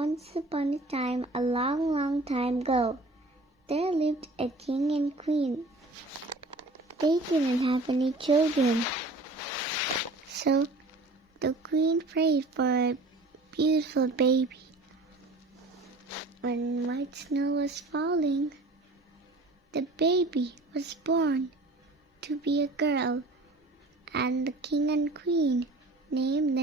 Once upon a time, a long, long time ago, there lived a king and queen. They didn't have any children. So the queen prayed for a beautiful baby. When white snow was falling, the baby was born to be a girl, and the king and queen named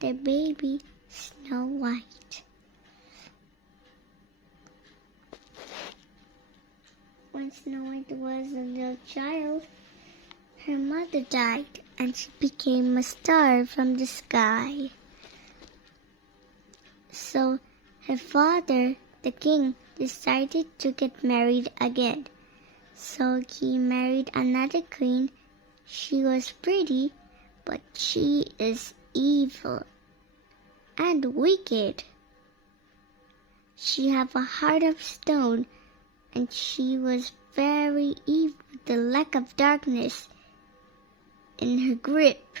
their baby Snow White. When Snow White was a little child, her mother died and she became a star from the sky. So her father, the king, decided to get married again. So he married another queen. She was pretty, but she is evil and wicked. She had a heart of stone, and she was very evil with the lack of darkness in her grip.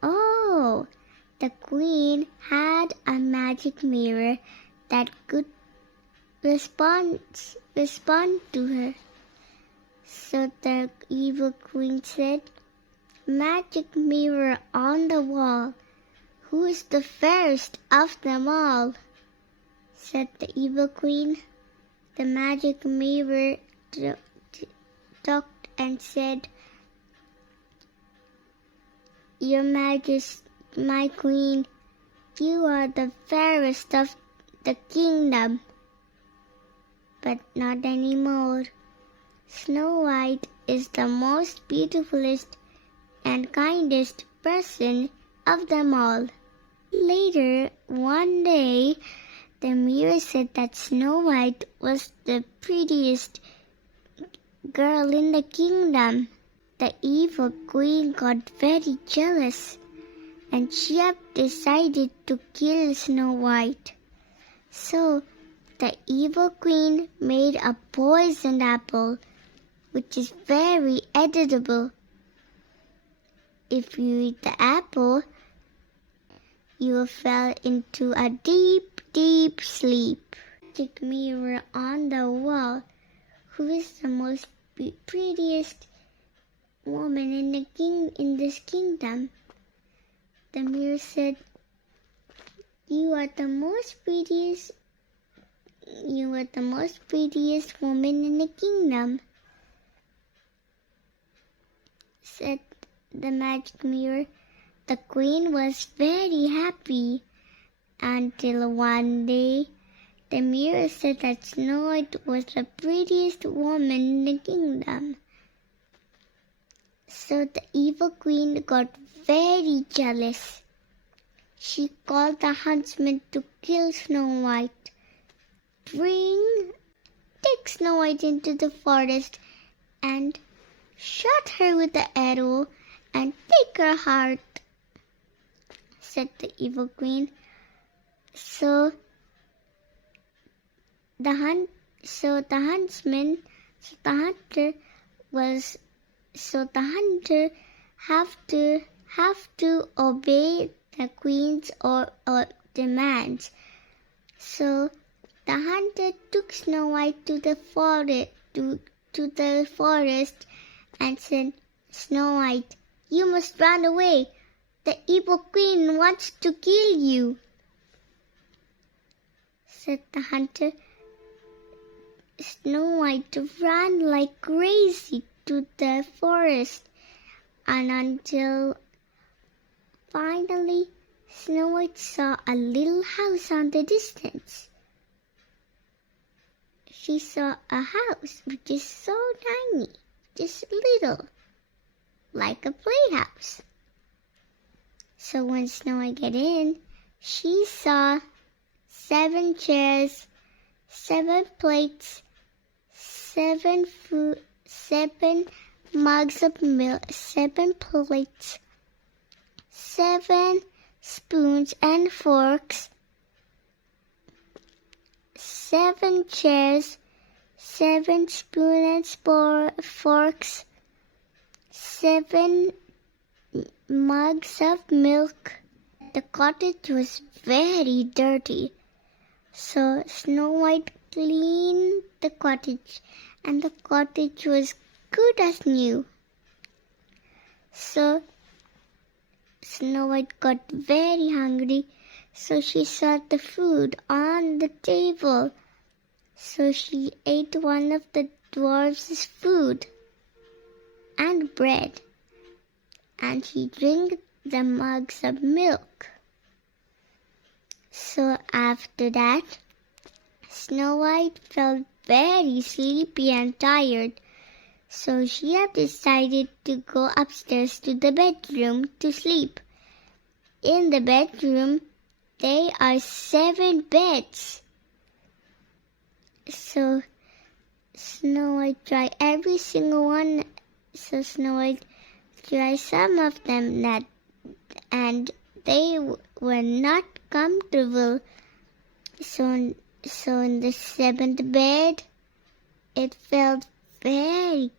Oh, the queen had a magic mirror that could respond to her. So the evil queen said, "Magic mirror on the wall, who is the fairest of them all?" Said the evil queen. The magic mirror talked and said, "Your Majesty, my queen, you are the fairest of the kingdom." But not anymore. Snow White is the most beautifulest and kindest person of them all. Later, one day, the mirror said that Snow White was the prettiest girl in the kingdom. The evil queen got very jealous, and she had decided to kill Snow White. So the evil queen made a poisoned apple, which is very edible. If you eat the apple, you will fall into a deep, deep sleep. Magic mirror on the wall, who is the most prettiest woman in this kingdom? The mirror said, "You are the most prettiest woman in the kingdom." Said the magic mirror. The queen was very happy until one day the mirror said that Snow White was the prettiest woman in the kingdom. So the evil queen got very jealous. She called the huntsman to kill Snow White. Take Snow White into the forest and shot her with the arrow and take her heart, said the evil queen. So the hunter have to obey the queen's or demands. So the hunter took Snow White to the forest and said, "Snow White, you must run away. The evil queen wants to kill you." Said the hunter. Snow White ran like crazy to the forest, and until finally Snow White saw a little house on the distance. She saw a house which is so tiny, just little, like a playhouse. So when Snow White got in, she saw 7 chairs, 7 plates, 7 mugs of milk, 7 plates, 7 spoons and forks, 7 chairs, 7 spoons and forks, 7 mugs of milk. the cottage was very dirty. So Snow White cleaned the cottage, and the cottage was good as new. So Snow White got very hungry, so she saw the food on the table. So she ate one of the dwarfs' food and bread, and she drank the mugs of milk. So after that, Snow White felt very sleepy and tired. So she had decided to go upstairs to the bedroom to sleep. In the bedroom, there are 7 beds. So Snow White tried every single one. So Snow White tried some of them, and they were not comfortable. So in the 7th bed, it felt very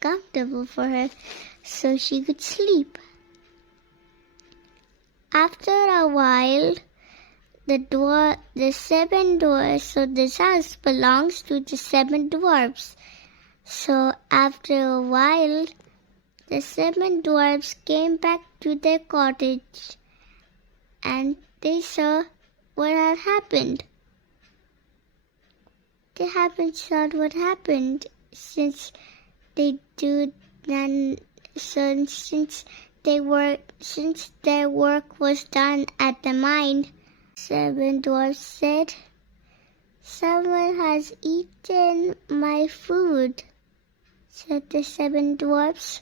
comfortable for her, so she could sleep. After a while, the 7 dwarfs, so this house belongs to the 7 dwarfs. So after a while, the 7 dwarfs came back to their cottage, and they saw what had happened. They haven't saw what happened since they do none. So since their work was done at the mine, 7 dwarfs said, "Someone has eaten my food," said the 7 dwarfs,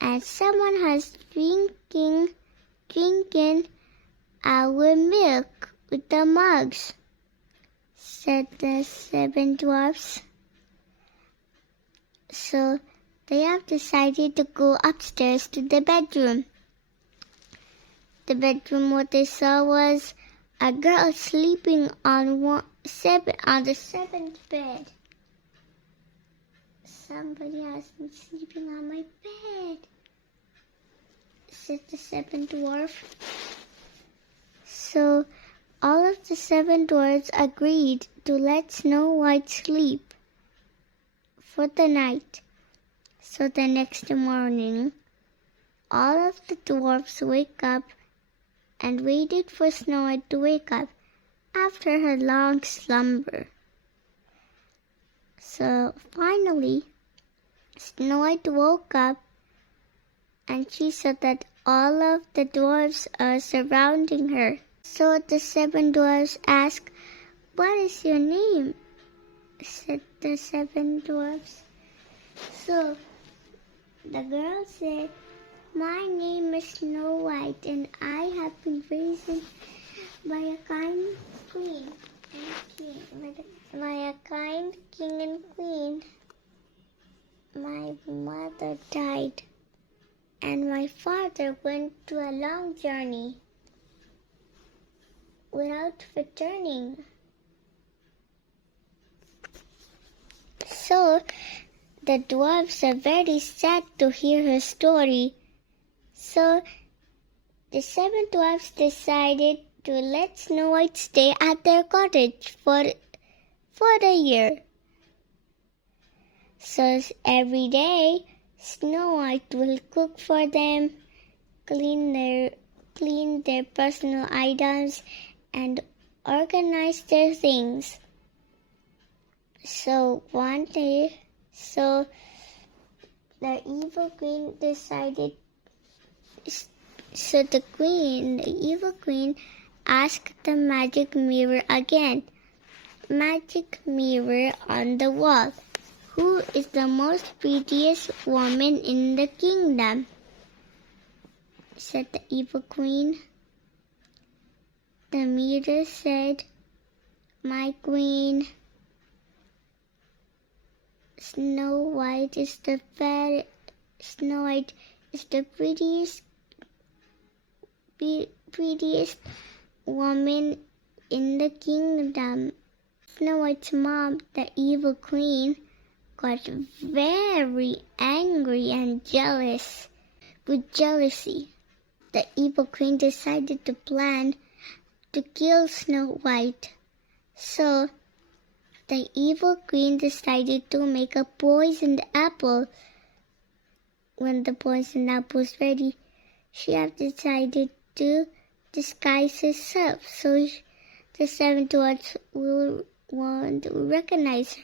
"and someone has drinking our milk with the mugs," said the 7 dwarfs. So they have decided to go upstairs to the bedroom. The bedroom, what they saw was a girl sleeping on the 7th bed. "Somebody has been sleeping on my bed," said the 7th dwarf. So all of the 7 dwarfs agreed to let Snow White sleep for the night. So the next morning, all of the dwarfs wake up and waited for Snow White to wake up after her long slumber. So finally, Snow White woke up, and she saw that all of the dwarfs are surrounding her. So the 7 dwarfs asked, "What is your name?" said the 7 dwarfs. So the girl said, "My name is Snow White, and I have been raised by a kind queen and king. By a kind king and queen. My mother died, and my father went to a long journey without returning. So the dwarfs are very sad to hear her story. So the 7 dwarfs decided to let Snow White stay at their cottage for a year. So every day, Snow White will cook for them, clean their personal items, and organize their things. So one day, the evil queen decided. So the evil queen asked the magic mirror again. "Magic mirror on the wall, who is the most prettiest woman in the kingdom?" said the evil queen. The mirror said, "My queen, Snow White is the prettiest woman in the kingdom." Snow White's mom, the evil queen, got very angry and jealous with jealousy. the evil queen decided to plan to kill Snow White. So the evil queen decided to make a poisoned apple. When the poisoned apple was ready, she had decided to disguise herself so the seven dwarfs won't recognize her.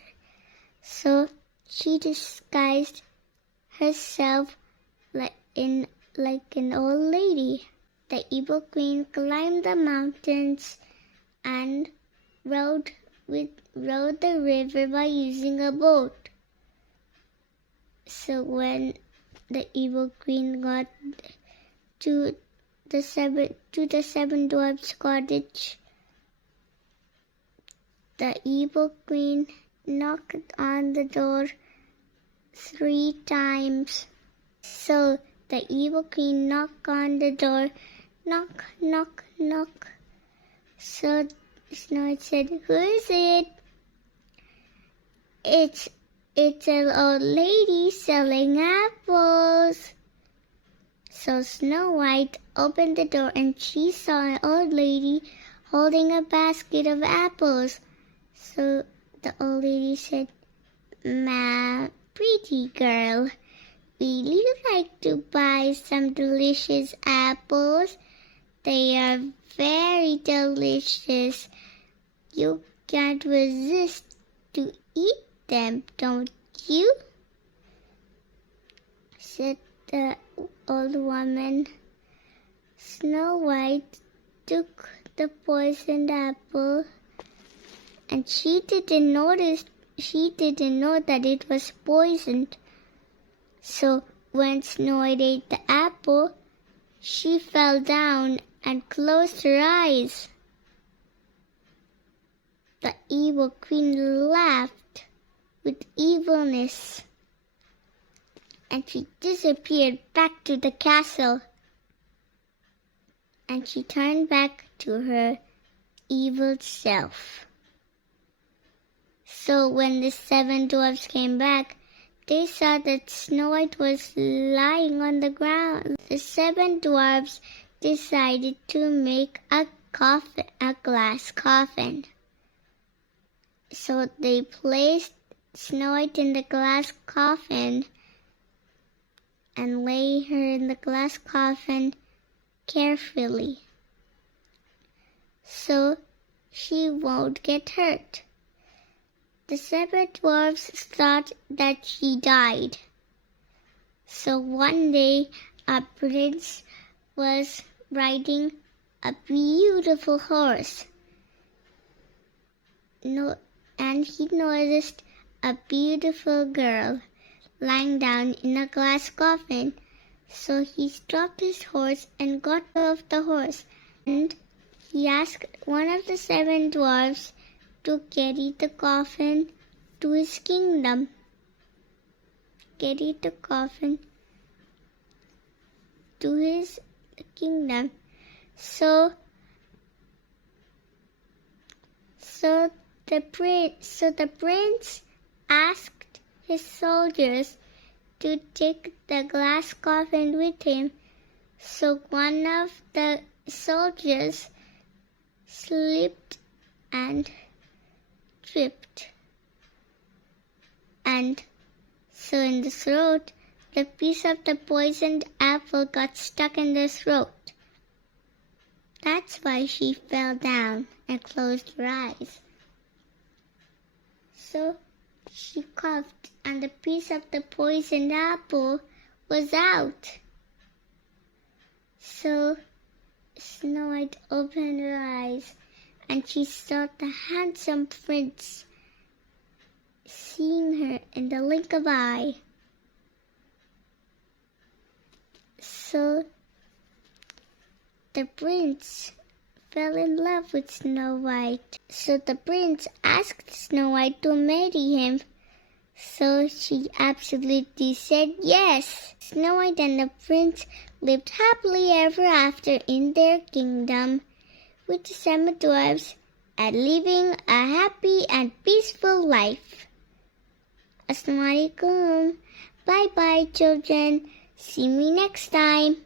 So she disguised herself like an old lady. The evil queen climbed the mountains and rode the river by using a boat. So when the evil queen got to the seven dwarfs' cottage, the evil queen knocked on the door 3 times. So the evil queen knocked on the door, knock, knock, knock. So Snow White said, "Who is it?" It's an old lady selling apples." So Snow White opened the door and she saw an old lady holding a basket of apples. So the old lady said, "Ma, pretty girl, will you like to buy some delicious apples? They are very delicious. You can't resist to eat them, don't you?" said the old woman. Snow White took the poisoned apple, and she didn't know that it was poisoned. So when Snow White ate the apple, she fell down and closed her eyes. The evil queen laughed with evilness, and she disappeared back to the castle, and she turned back to her evil self. So when the seven dwarfs came back, they saw that Snow White was lying on the ground. The seven dwarfs decided to make a glass coffin. So they placed Snow White in the glass coffin and lay her in the glass coffin carefully, so she won't get hurt. The seven dwarfs thought that she died. So one day a prince was riding a beautiful horse. And he noticed a beautiful girl lying down in a glass coffin. So he stopped his horse and got off the horse, and he asked one of the seven dwarfs to carry the coffin to his kingdom. Carry the coffin to his kingdom. So the prince asked his soldiers to take the glass coffin with him. So one of the soldiers slipped and tripped, and so in the throat, the piece of the poisoned apple got stuck in the throat. That's why she fell down and closed her eyes. So she coughed, and the piece of the poisoned apple was out. So Snow White opened her eyes, and she saw the handsome prince seeing her in the blink of an eye. So the prince fell in love with Snow White. So the prince asked Snow White to marry him. So she absolutely said yes. Snow White and the prince lived happily ever after in their kingdom with the seven dwarfs and living a happy and peaceful life. Assalamualaikum. Bye bye, children. See me next time.